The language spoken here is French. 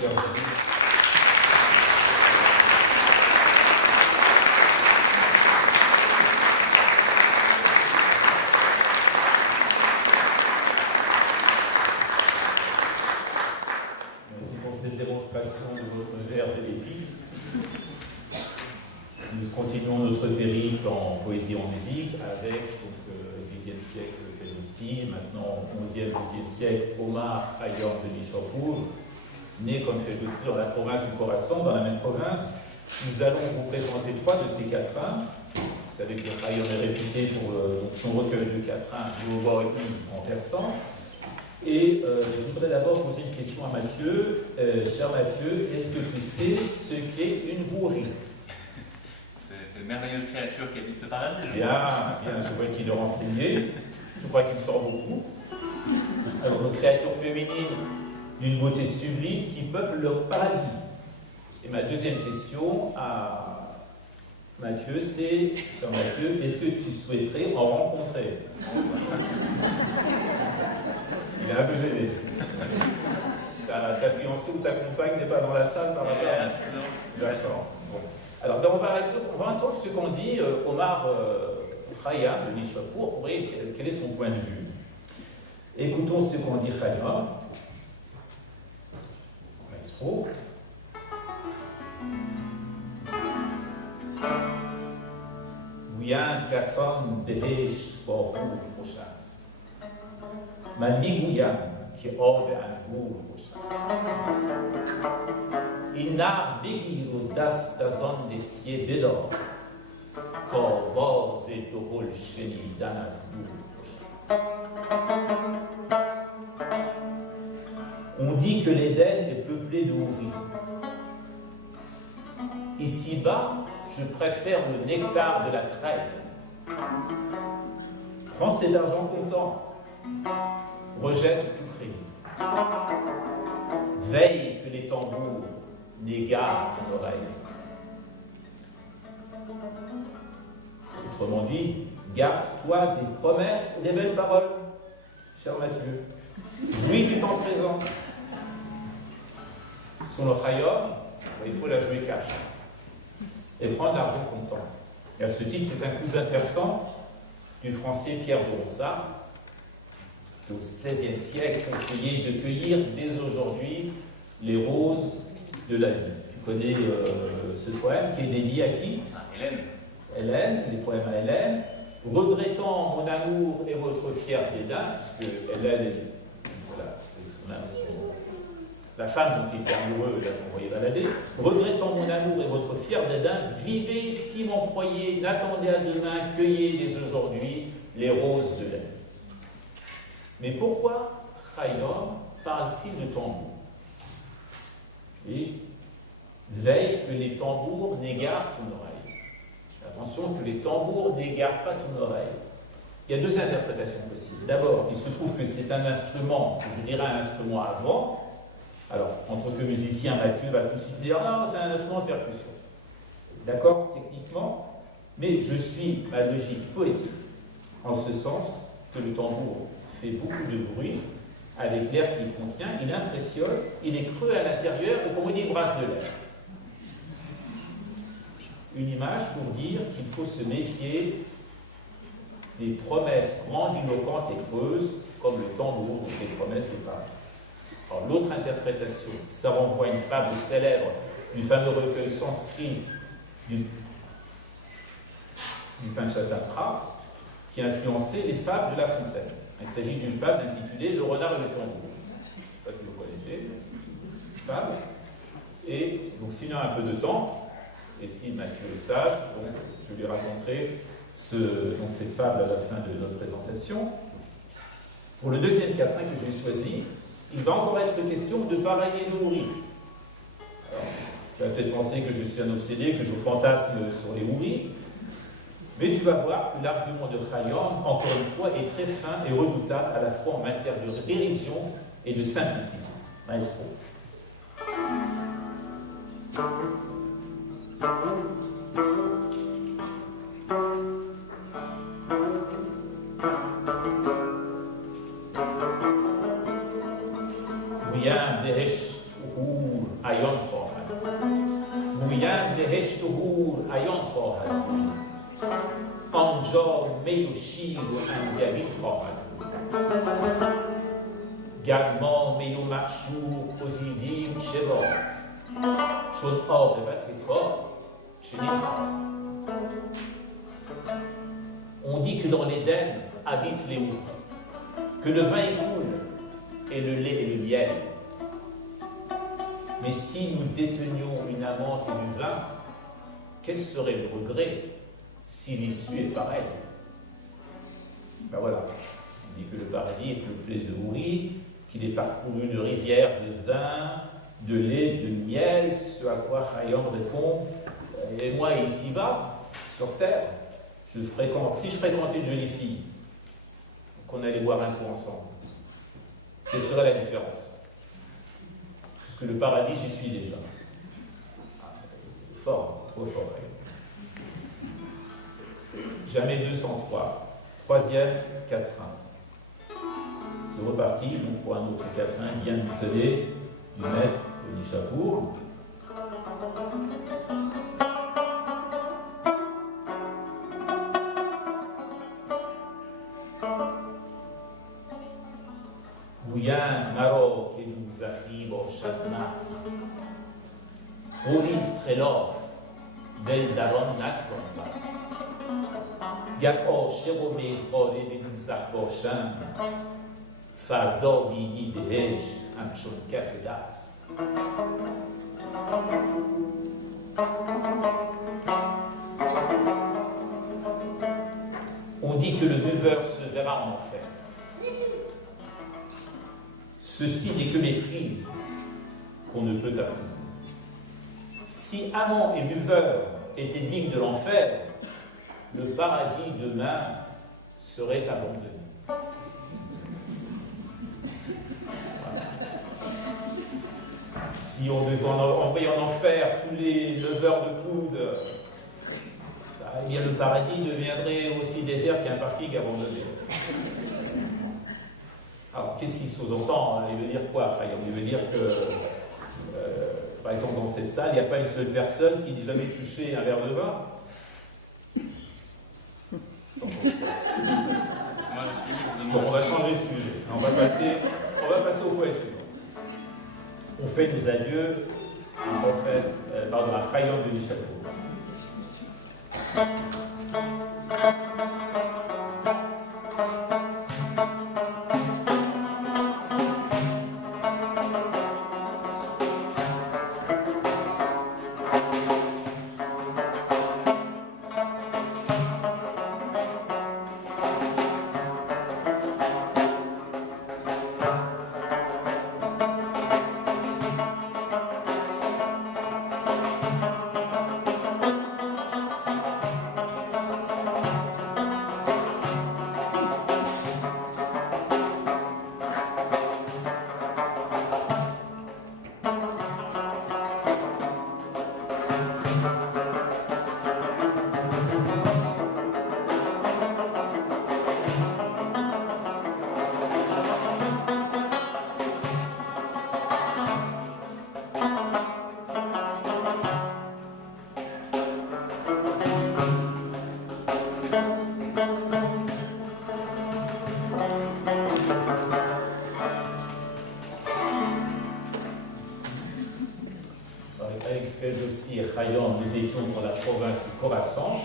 chers amis. Merci pour cette démonstration de votre verve épique. Nous continuons notre périple en poésie en musique avec le Xe siècle Ferruci, maintenant au XIe, XIIe siècle, Omar Khayyam de Nishapur, né comme Ferruci dans la province du Khorasan, dans la même province. Nous allons vous présenter 3 de ces quatrains. Vous savez que Khayyam est réputé pour son recueil de quatrains, Duobaohi en persan. Et je voudrais d'abord poser une question à Mathieu. Cher Mathieu, est-ce que tu sais ce qu'est une gouri? C'est une merveilleuse créature qui habite le paradis. Bien, je vois qu'il est renseigné. Je crois qu'il sort beaucoup. Alors, une créature féminine d'une beauté sublime qui peuple le paradis. Et ma deuxième question à Mathieu, c'est, cher Mathieu, est-ce que tu souhaiterais en rencontrer? Il est un peu gêné. Ta fiancée ou ta compagne n'est pas dans la salle par hasard? D'accord. Bon. Alors, on va entendre ce qu'en dit Omar Khayyam de Nishapur pour voir quel est son point de vue. Écoutons ce qu'en dit Khayyam. Maestro. Guyan Kassan Behesh Borou Foshas. Mani Guyan qui orbe Angour Foshas. Inar Begiru Das Dazon des Sier Bedor. Korvoz et Togol Cheni Danas Bour. On dit que l'Éden est peuplé de houris. Ici-bas, je préfère le nectar de la trêve. Prends cet argent comptant, rejette tout crédit. Veille que les tambours n'égarent ton oreille. Autrement dit, garde-toi des promesses et des belles paroles, cher Mathieu. Jouis du temps présent. Sur le Khayyam, il faut la jouer cash et prendre l'argent comptant. Et à ce titre, c'est un cousin persan du français Pierre de Ronsard, qui au XVIe siècle essayait de cueillir dès aujourd'hui les roses de la vie. Tu connais ce poème qui est dédié à qui? Hélène. Hélène, les poèmes à Hélène. Regrettant mon amour et votre fier dédain, puisque Hélène, voilà, c'est la femme dont il était amoureux, il l'a envoyé balader. Regrettant mon amour et votre fier dédain, vivez si m'en croyez, n'attendez à demain, cueillez dès aujourd'hui les roses de la vie. Mais pourquoi Khayyam parle-t-il de tambour? Et veille que les tambours n'égarent ton oreille. Attention que les tambours n'égarent pas ton oreille. Il y a 2 interprétations possibles. D'abord, il se trouve que c'est un instrument, je dirais un instrument à vent. Alors, en tant que musicien, Mathieu va tout de suite dire non, c'est un instrument de percussion. D'accord, techniquement, mais je suis ma logique poétique, en ce sens que le tambour fait beaucoup de bruit avec l'air qu'il contient, il impressionne, il est creux à l'intérieur et comme on dit, il brasse de l'air. Une image pour dire qu'il faut se méfier des promesses grandiloquentes et creuses, comme le tambour, donc les promesses de Paris. Alors, l'autre interprétation, ça renvoie à une fable célèbre du fameux recueil sanskrit du Panchatatra, qui a influencé les fables de La Fontaine. Il s'agit d'une fable intitulée Le renard et le tambour. Je ne sais pas si vous connaissez cette fable. Et donc, s'il y a un peu de temps, et si Mathieu est sage, donc, je lui raconterai cette fable à la fin de notre présentation. Pour le deuxième quatrain que j'ai choisi, il va encore être question de pareiller le houris. Alors, tu vas peut-être penser que je suis un obsédé, que je fantasme sur les houris, mais tu vas voir que l'argument de Khayyam, encore une fois, est très fin et redoutable à la fois en matière de dérision et de simplicité. Maestro. Bien, Behesh, Uhur, Hayon Chohan. Mouyan Neheshtohur Hayon Chohan. Anjol Meyoshir Angarit Chohan. Gadman Meyomachur Posidim Shevor. Shon Or On dit que dans l'Éden habitent les mots, que le vin est cool et le lait et le miel. Mais si nous détenions une amante et du vin, quel serait le regret si l'issue est pareille? Ben voilà, on dit que le paradis est peuplé de houris, qu'il est parcouru de rivières de vin, de lait, de miel, ce à quoi Chaim répond, et moi ici-bas, sur terre, si je fréquentais une jolie fille, qu'on allait boire un coup ensemble, quelle serait la différence? Parce que le paradis, j'y suis déjà. Fort, trop fort. Jamais 203. Troisième, 4-1. C'est reparti, donc pour un autre 4-1, bien mutelé du maître de Nishapour. Bouyan, Maro, Kedou, Zahri, Borchat, Max. Rolis, Trelov, Bel Daron, Natron, Max. Gako, Cheromé, Chole, Bedou, Zach, Borchan. Fardo, Bini, Behej, Amchon, Kafedas. On dit que le buveur se verra en enfer. Ceci n'est que méprise qu'on ne peut approuver. Si amant et buveur étaient dignes de l'enfer, le paradis demain serait abandonné. Voilà. Si on devait envoyer en enfer tous les leveurs de coude, eh bien le paradis deviendrait aussi désert qu'un parking abandonné. Alors, qu'est-ce qu'il sous-entend? Il veut dire quoi, Chaim? Il veut dire que, par exemple, dans cette salle, il n'y a pas une seule personne qui n'ait jamais touché un verre de vin. Moi, je suis libre de Bon, on va changer de sujet. On va passer au point suivant. On fait nos adieux à Chaim de Nishapour. Avec Ferdowsi et Chaim, nous étions dans la province du Khorasan.